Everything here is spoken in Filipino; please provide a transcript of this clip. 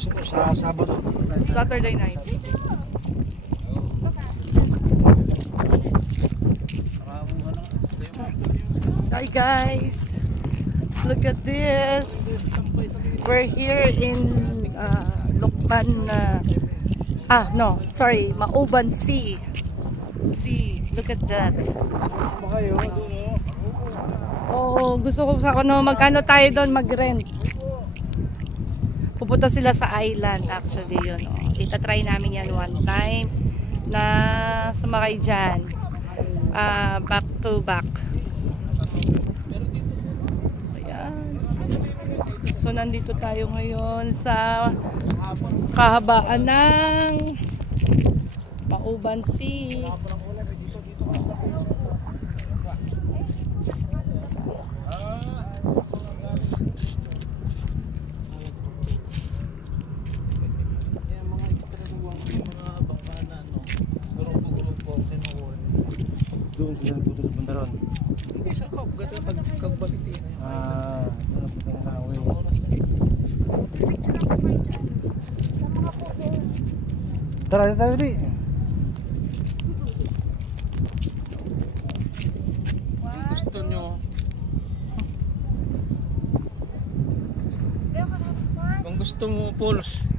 Sa Sabado. Saturday night. Hi guys, look at this. We're here in Lokban. Mauban Sea. Look at that. Oh, gusto ko sa magkano tayo doon mag-rent. Pupunta sila sa island actually yun. Itatry namin yan one time na sumakay dyan. Back to back. So nandito tayo ngayon sa kahabaan ng Mauban Sea. Doon sila nagpunta sa Bandaron. Hindi siya kasi kagbalik din. Doon nagpunta ng Kahoy. Tara, dali. Gusto nyo. Kung gusto mo, pulse.